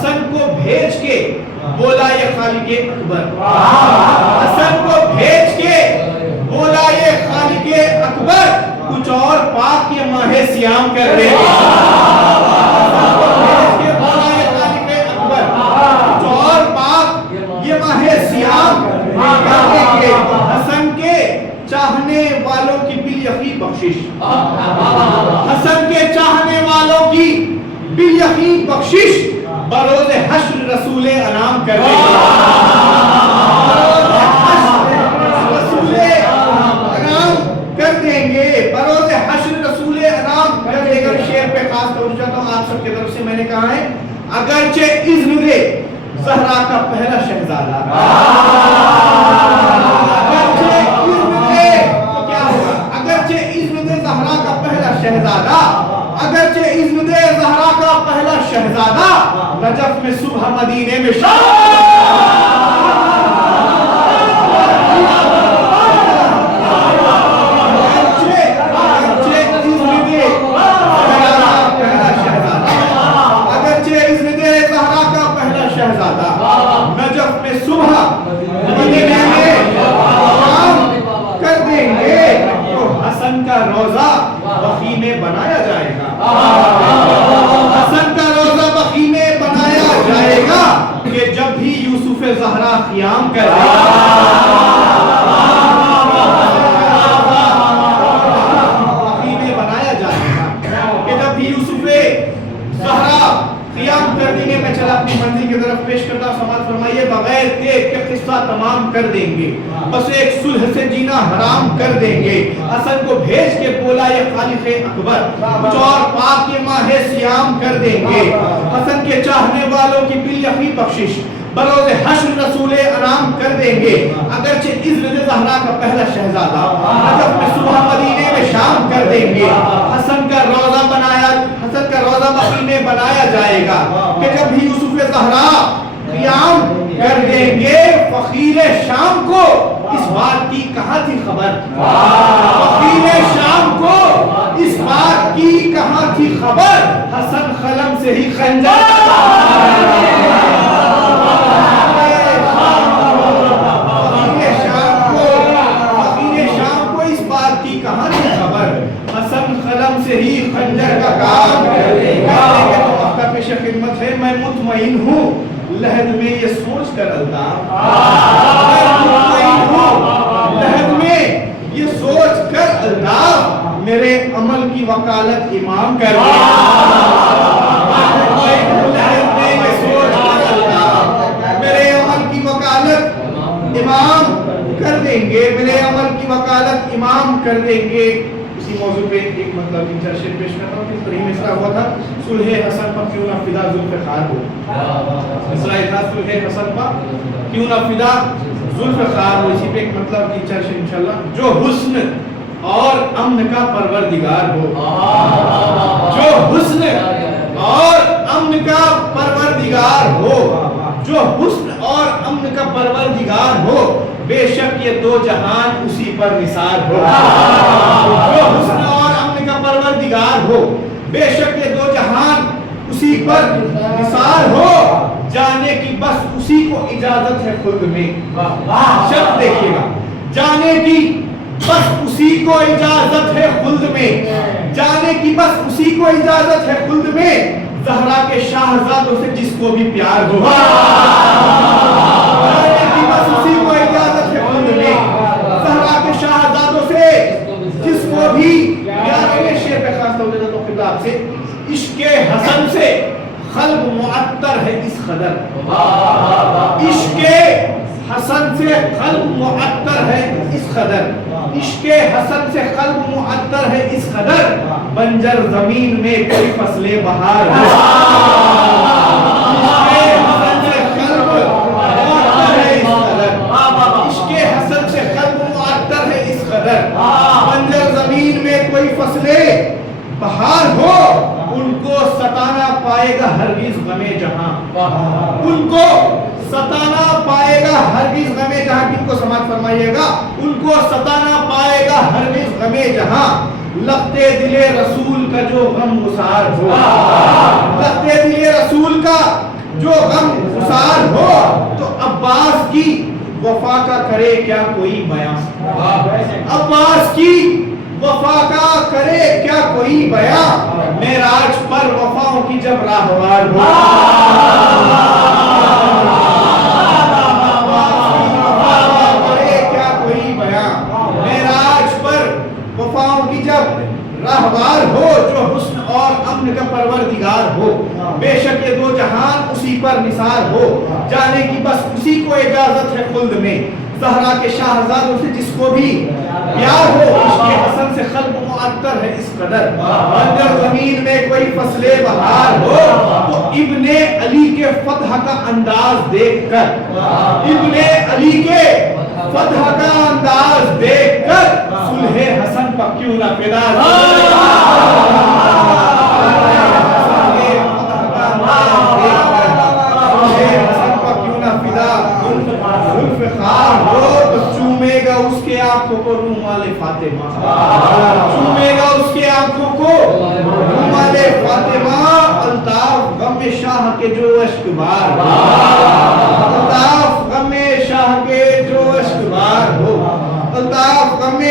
حسن کو بھیج کے بولا یہ خالق اکبر، حسن کو بھیج کے بولا یہ خالق اکبر، کچھ اور پاک یہ ماہ سیام کر دیں گے، حسن کو بھیج کے بولا یہ خالق اکبر، کچھ اور پاک یہ ماہ سیام کر دیں گے، حسن کے چاہنے والوں کی بالیقین بخشش، حسن کے چاہنے والوں کی بالیقین بخشش بروز حشر رسول انعام کر دے گا، بروز حشر رسول انعام کر دیں گے، بروز حشر رسول انعام کر دے گا۔ شعر پہ خاص توجہ چاہتا ہوں آپ سب کی طرف سے، میں نے کہا ہے اگرچہ اذن دے زہرا کا پہلا شہزادہ، اگرچہ اذن دے تو کیا ہوگا، اگرچہ اذن دے زہرا کا پہلا شہزادہ، اگرچہ اذن دے زہرا کا پہلا شہزادہ، نجف میں صبح مدینے میں شام، اگرچہ اذن دے زہرا کا پہلا شہزادہ، نجف میں صبح مدینے میں شام کر دیں گے، تو حسن کا روزہ بقیع میں بنایا جائے گا، حسن کا روزہ بقیع میں بنایا جائے گا کہ جب بھی یوسف زہرا قیام کرے، بقیع میں بنایا جائے گا کہ جب بھی یوسف زہرا قیام کر دیں گے۔ میں چلا اپنی منزل کی طرف پیش کرتا ہوں، سماعت فرمائیے، بغیر دیکھ کے قصہ تمام کر دیں گے، بس ایک صلح سے جینا حرام کر دیں گے، حسن کو بھیج کے بولا یہ خالق اکبر، کچھ اور پاک یہ ماہ سیام کر دیں گے، حسن کے چاہنے والوں کی بالیقین بخشش بروز حشر رسول انعام کر دیں گے، اگرچہ اذن دے زہرا کا پہلا شہزادہ، نجف میں صبح مدینے میں شام کر دیں گے، حسن کا روزہ بقیع میں بنایا جائے گا کہ جب بھی یوسف زہرا قیام کر دیں گے۔ فقیر شام کو اس بات کی کہاں تھی خبر، فقیر شام کو اس بات کی کہاں تھی خبر، حسن قلم سے ہی خنجر، کہاں تھی خبر، حسن قلم سے ہی خنجر کا کام کرنے کے تو وقت پیش خدمت ہے۔ میں مطمئن ہوں لحد میں یہ سوچ کر الطاف، میں مطمئن ہوں لحد میں یہ سوچ کر الطاف، میرے عمل کی وکالت امام کر دے، لحد میں یہ سوچ کر الطاف، میرے عمل کی وکالت امام کر دیں گے، میرے عمل کی وکالت امام کر دیں گے۔ اسی موضوع پہ ایک مطلب تین چار شعر پیش کرتا ہوں کہ ترہیم مصرع ہوا تھا، صلح حسن پر کیوں نہ فدا ذوالفقار ہو، مصرع تھا صلح حسن پر کیوں نہ فدا ذوالفقار ہو، اسی پہ ایک مطلب تین چار شعر انشاءاللہ۔ جو حسن اور امن کا پروردگار ہو، جو حسن اور امن کا پروردگار ہو، جو حسن اور امن کا پروردگار ہو، بے شک یہ دو جہان اسی پر نثار ہو، جو حسن اور امن کا پروردگار ہو، بے شک یہ دو جہان اسی پر نثار ہو، جانے کی بس اسی کو اجازت ہے خود میں، شک دیکھیے گا، جانے کی بس اسی کو اجازت ہے خلد میں، جانے کی بس اسی کو اجازت ہے خلد میں، زہرا کے شاہزادوں سے جس کو بھی پیار ہو، جانے کی بس اسی کو اجازت ہے خلد میں، زہرا کے شاہزادوں سے جس کو بھی پیار ہے۔ شعر پہ خاص توجہ تو خطاب سے، عشق حسن سے قلب معطر ہے اس قدر، عشق حسن سے قلب معطر ہے اس قدر، عشق حسن سے قلب معطر ہے اس قدر، بنجر زمین میں کوئی فصل بہار ہے، عشق حسن سے قلب معطر ہے اس قدر، عشق حسن سے قلب معطر ہے اس قدر، بنجر زمین میں کوئی فصل بہار ہو، ان کو ستانا پائے گا ہرگز غم جہاں، ان کو ستانا پائے گا ہرگز غم جہاں، کن کو سماعت فرمائیے گا، ان کو ستانا پائے گا ہرگز غم جہاں، لختے دل رسول کا جو غم گسار ہو، لختے دل رسول کا جو غم گسار ہو تو عباس کی وفا کا کرے کیا کوئی بیان عباس کی وفا کا کرے کیا کوئی بیان معراج پر وفاؤں کی جب راہوار ہو وفاؤں کی جب راہوار ہو جو حسن اور امن کا پروردگار ہو بے شک یہ دو جہان اسی پر نثار ہو جانے کی بس اسی کو اجازت ہے خلد میں زہرا کے شاہزادوں سے جس کو بھی پیار ہو عشق حسن سے خلق معطر ہے اس قدر اگر زمین میں کوئی فصل بہار ہو تو ابن علی کے فتح کا انداز دیکھ کر ابن علی کے فتح کا انداز دیکھ کر صلح حسن پر کیوں نہ فدا چومے گا اس کے آنکھوں کو رومال فاطمہ چومے گا اس کے آنکھوں کو رومال فاطمہ الطاف غم شاہ کے جو اشک بار الطاف غم شاہ کے جو اشک بار ہو الطاف غم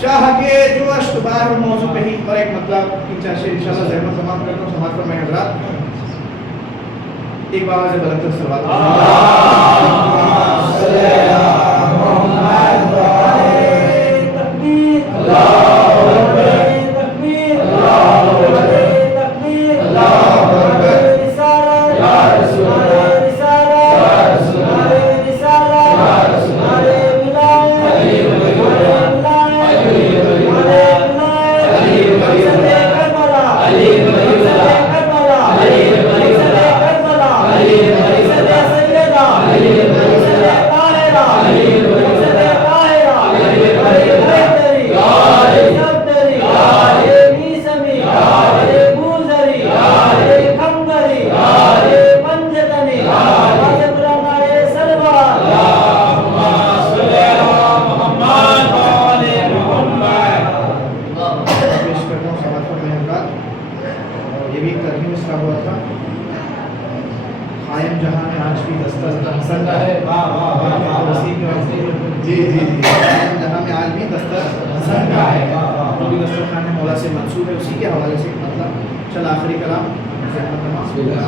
شاہ کے جو اشک بار ہو موضوع پہ ہی پر ایک مطلب انشاءاللہ زحمت تمام کرتا ہوں سماعت فرمائیں حضرات ایک بار سے بلند صلوات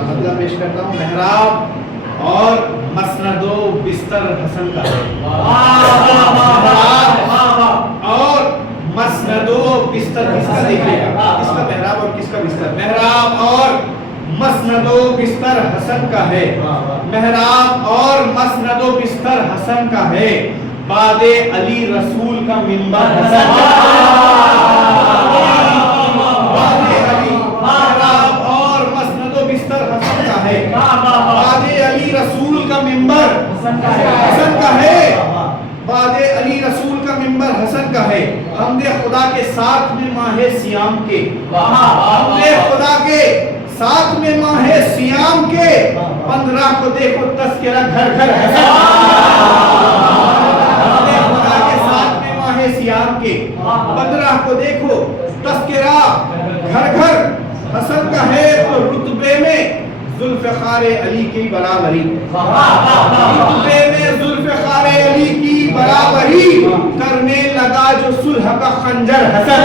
مطلب پیش کرتا ہوں محراب اور مسند و بستر حسن کا ہے اور مسند و بستر کس کا دیکھیے گا کس کا محراب اور کس کا بستر محراب اور مسند و بستر حسن کا ہے محراب اور مسند و بستر حسن کا ہے بعد علی رسول کا منبر حسن کا رسول کا ممبر حسن کا ہے بعد علی رسول کا ممبر حسن کا ہے حمد خدا کے ساتھ میں ماہ سیام کے حمد خدا کے ساتھ میں ماہ سیام کے 15 کو دیکھو تذکرہ گھر گھر حسن حمد خدا کے ساتھ میں ماہ سیام کے 15 کو دیکھو تذکرہ گھر گھر حسن کا ہے تو رتبے میں ذوالفقار علی کی برابری رتبے میں ذوالفقار علی کی برابری کرنے لگا جو صلح کا خنجر حسن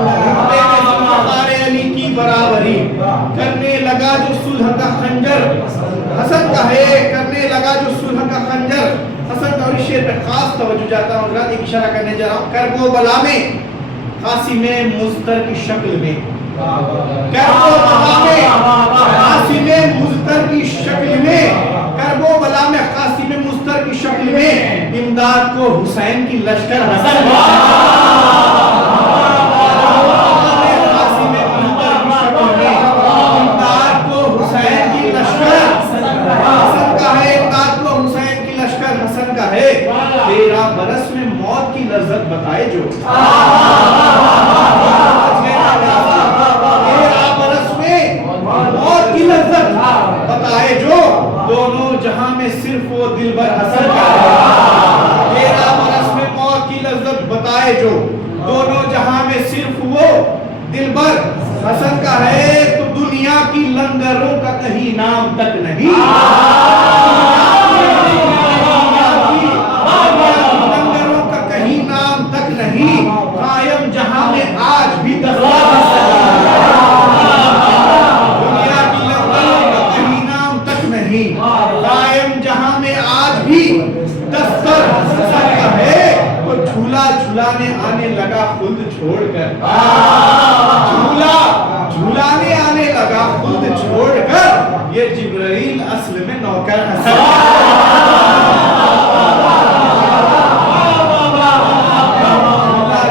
رتبے میں ذوالفقار علی کی برابری کرنے لگا جو صلح کا خنجر حسن کا ہے کرنے لگا جو صلح کا خنجر حسن کا اور اس شعر پر خاص توجہ جاتا ہوں حضرات ایک اشارہ کرنے جا رہا ہوں کرب و بلا میں قاسم مضطر کی شکل میں کرب و بلا میں قاسم مضطر کی شکل میں کرب و بلا میں قاسم مضطر کی شکل میں امداد کو حسین کی لشکر حسن قاسم مضطر کی شکل میں امداد کو حسین کی لشکر حسن کا ہے امداد کو حسین کی لشکر حسن کا ہے 13 برس میں موت کی لذت بتائے جو بتائے جو دونوں جہاں میں صرف وہ دلبر حسن کا ہے 13 برس میں موت کی لذت بتائے جو دونوں جہاں میں صرف وہ دلبر حسن کا ہے تو دنیا کی لندن خود چھوڑ کر یہ جبرائیل اصل میں نوکر حسن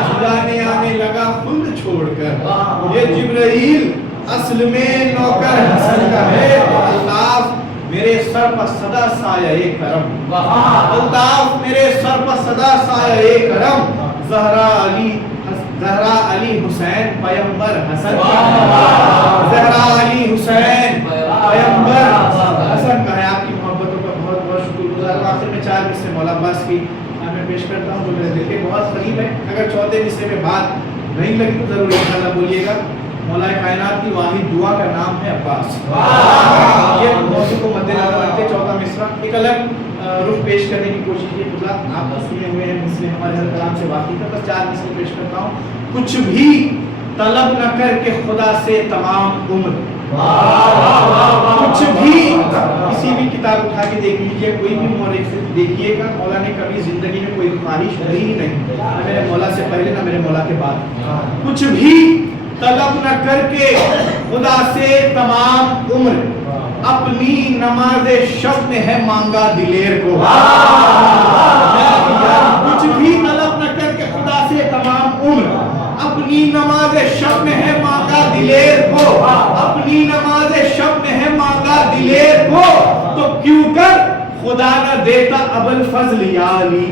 جھلانے آنے لگا خود چھوڑ کر یہ جبرائیل اصل میں نوکر حسن کا ہے الطاف میرے سر پر صدا سایہ کرم الطاف میرے سر پر صدا سایہ کرم زہرا علی حسین پیمبر حسن زہرا علی حسین پیمبر حسن کا ہے آپ کی محبتوں کا بہت بہت شکر گزار ہوں آخر میں 4 مصرے مولا عباس کی میں پیش کرتا ہوں جو میرے دل کے بہت قریب ہے اگر 4تھے مصرے میں بات نہیں لگی تو ضرور انشاءاللہ بولیے گا مولا کائنات کی واحد دعا کا نام ہے عباس یہ موضوع کو مد نظر رکھتے 4تھا مصرع ایک الگ رخ پیش کرنے کی کوشش کی خدا آپ تو سنے ہوئے ہیں مصرے ہمارے ہر کلام سے واقف ہے بس 4 مصرے پیش کرتا ہوں کچھ بھی طلب نہ کر کے خدا سے تمام عمر کچھ بھی کسی بھی کتاب اٹھا کے دیکھ لیجئے کوئی بھی مورخ دیکھیے گا مولا نے کبھی زندگی میں کوئی خواہش کری ہی نہیں نہ میرے مولا سے پہلے نہ میرے مولا کے بعد کچھ بھی طلب نہ کر کے خدا سے تمام عمر اپنی نماز شب میں ہے مانگا دلیر کو کچھ بھی طلب نہ کر کے خدا سے تمام عمر اپنی نماز شب میں ہے مانگا دلیر کو اپنی نماز شب میں ہے مانگا دلیر کو تو کیوں کر خدا نہ دیتا ابوالفضل یا علی